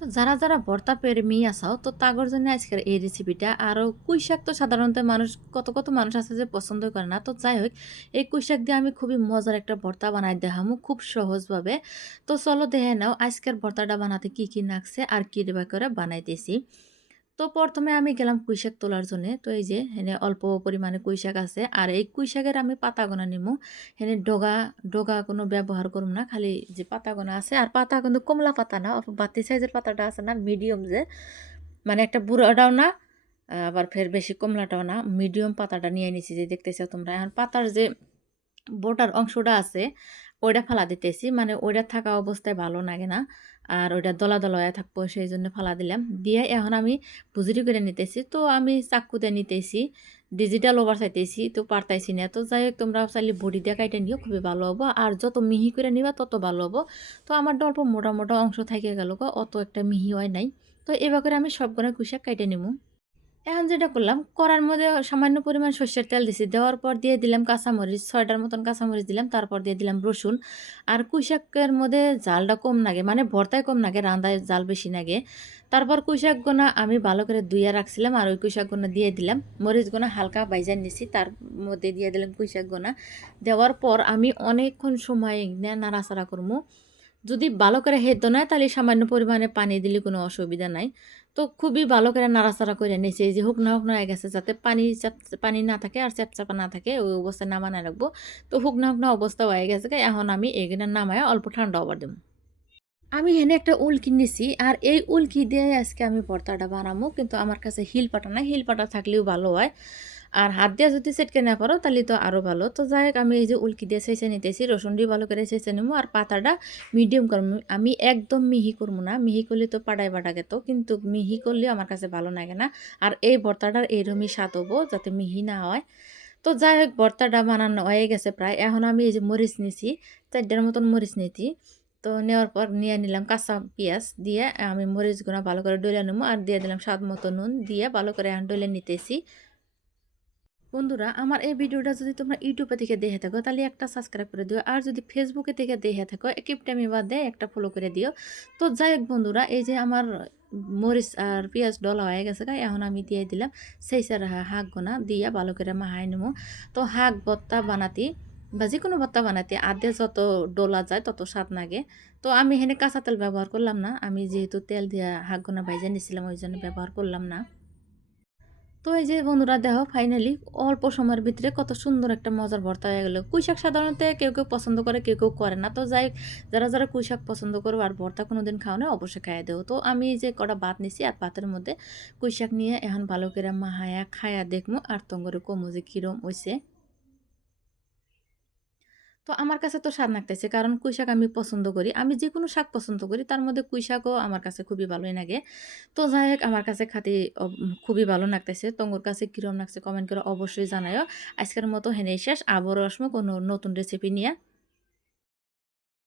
তো যারা, যারা ভর্তা প্রেমী আসাও তো তাগর জন্য আজকের এই রেসিপিটা। আরও কুইশাক তো সাধারণত মানুষ কত, কত মানুষ আছে যে পছন্দ করে না। তো যাই হোক এই কুইশাক দিয়ে আমি খুবই মজার একটা ভর্তা বানাই দেখামো খুব সহজভাবে। তো চলো দেখে নাও আজকের ভর্তাটা বানাতে কি, কি নাকছে আর কীভাবে করে বানাইতেছি। তো প্রথমে আমি গেলাম পুঁইশাক তোলার জন্যে। তো এই যে এখানে অল্প পরিমাণে কুইশাক আছে। আর এই কুইশাকের আমি পাতাগোনা নিমু। এখানে ডগা, ডগা কোনো ব্যবহার করব না। খালি যে পাতাগোনা আছে আর পাতা কিন্তু কমলা পাতা না। বাতি সাইজের পাতাটা আছে না মিডিয়াম যে মানে একটা বুড়াটাও না আবার ফের বেশি কমলাটাও না। মিডিয়াম পাতাটা নিয়ে নিছি যে দেখতেছো তোমরা। এখন পাতার যে বোটার অংশটা আছে ওইটা ফালা দিতেছি। মানে ওইটা থাকা অবস্থায় ভালো লাগে না। আর ওইটা দলা, দলা হয়ে থাকব সেইজন্য ফালা দিলাম। দিয়ে এখন আমি ভুজিরি করে নিতেছি। তো আমি চাকুতে নিতেছি। ডিজিটাল ওভার চাইতেছি তো পারতাইছি না। তো যাই হোক তোমরা চাইলে বডি দিয়ে কাইটে নিও খুবই ভালো হব। আর যত মিহি করে নিবা তত ভালো হব। তো আমার অল্প মোটা, মোটা অংশ থাকে গেল। অত একটা মিহি হয় নাই। তো এবার করে আমি সবগুলো কুশাক কাইটে নিমু। এখন যেটা করলাম, কড়ার মধ্যে সামান্য পরিমাণ সর্ষের তেল দিছি। দেওয়ার পর দিয়ে দিলাম কাঁচামরিচ, ছয়টার মতন কাঁচামরিচ দিলাম। তারপর দিয়ে দিলাম রসুন। আর কুইশাকের মধ্যে জালটা কম লাগে মানে ভর্তায় কম লাগে রান্দায় জাল বেশি লাগে। তারপর কুইশাকগুনা আমি ভালো করে ধুইয়া রাখছিলাম আর ওই কুইশাকগুনা দিয়ে দিলাম। মরিচগুনা হালকা ভাইজা নিছি, তার মধ্যে দিয়ে দিলাম কুইশাকগুনা। দেওয়ার পর আমি অনেকক্ষণ সময় নাড়াচাড়া করমু। যদি ভালো করে নয় তাহলে সামান্য পরিমাণে পানি দিলে কোনো অসুবিধা নাই। তো খুবই ভালো করে নাড়াচাড়া করে নিয়েছি। এই যে শুকনা, শুকনা হয়ে গেছে যাতে পানি পানি না থাকে আর চ্যাপচাপা না থাকে ওই অবস্থায় নামায় রাখব। তো শুকনা, শুকনা অবস্থা হয়ে গেছে এখন আমি এগুলা নামায়া অল্প ঠান্ডা হবার দিমু। আমি এখানে একটা উলকি নিছি আর এই উল কি দিয়ে আজকে আমি ভর্তাটা বানামু। কিন্তু আমার কাছে হিল পাটা নাই। হিল পাটা থাকলেও ভালো হয়। আর হাত দিয়ে যদি সেটকে না পারো তাহলে তো আরও ভালো। তো যাই হোক, আমি এই যে উলকি দিয়ে ছেঁচে নিতেছি। রসুন দিয়ে ভালো করে ছেঁচে নিমু, আর পাতাটা মিডিয়াম করমু। আমি একদম মিহি করব না। মিহি করলে তো পাড়ায় বাটা গেত। কিন্তু মিহি করলেও আমার কাছে ভালো লাগে না। আর এই ভর্তাটার এরকমই স্বাদ হব, যাতে মিহি না হয়। তো যাই হোক, ভর্তাটা বানানো হয়ে গেছে প্রায়। এখন আমি এই যে মরিচ নিছি। ৪ টার মতন মরিচ নিছি। তো নেওয়ার পর নিয়ে নিলাম কাঁচা পেঁয়াজ দিয়ে, আমি মরিচগুনা ভালো করে ডইলা নিমু, আর দিয়ে দিলাম স্বাদ মতো নুন দিয়ে ভালো করে এখন ডইলে নিতেছি। বন্ধুরা, আমার এই ভিডিওটা যদি তোমরা ইউটিউবে থেকে দেখে থাকো, তাহলে একটা সাবস্ক্রাইব করে দিও। আর যদি ফেসবুকে থেকে দেখে থাকো কিপটামি বাদে একটা ফলো করে দিও। তো যাই হোক বন্ধুরা, এই যে আমার মরিচ আর পেঁয়াজ ডলা হয়ে গেছে গা, এখন আমি দিয়ে দিলাম সেই সার শাক গোনা দিয়ে ভালো করে মাহাই নেব। তো শাক ভর্তা বানাতে বা যে কোনো ভর্তা বানাতে, আদে যত ডোলা যায় তত স্বাদ লাগে তো আমি এখানে কাঁচা তেল ব্যবহার করলাম না, আমি যেহেতু তেল দিয়ে শাক গোনা ভাইজা নিছিলাম, ওই জন্য ব্যবহার করলাম না। তো এই যে বন্ধুরা, দেখো ফাইনালি অল্প সময়ের ভিতরে কত সুন্দর একটা মজার ভর্তা হয়ে গেলো। কুইশাক সাধারণত কেউ কেউ পছন্দ করে, কেউ কেউ করে না। তো যাই যারা যারা কুইশাক পছন্দ করো আর ভর্তা কোনো দিন খাও না, অবশ্যই খাইয়ে দেবো তো আমি যে কটা ভাত নিছি আর ভাতের মধ্যে কুইশাক নিয়ে এখন ভালো করে মাহায়া খায়া দেখব আর তঙ্গরে কমু যে কিরম হয়েছে তো আমার কাছে তো স্বাদ লাগতেছে। কারণ কুই শাক আমি পছন্দ করি। আমি যে কোনো শাক পছন্দ করি, তার মধ্যে কুই শাকও আমার কাছে খুবই ভালোই লাগে। তো যাই হোক, আমার কাছে খাতে খুবই ভালো লাগতেছে। তোমার কাছে কীরম লাগছে কমেন্ট করে অবশ্যই জানায়ও। আজকের মতো হেনে শেষ। আবারও আসব কোনো নতুন রেসিপি নিয়ে।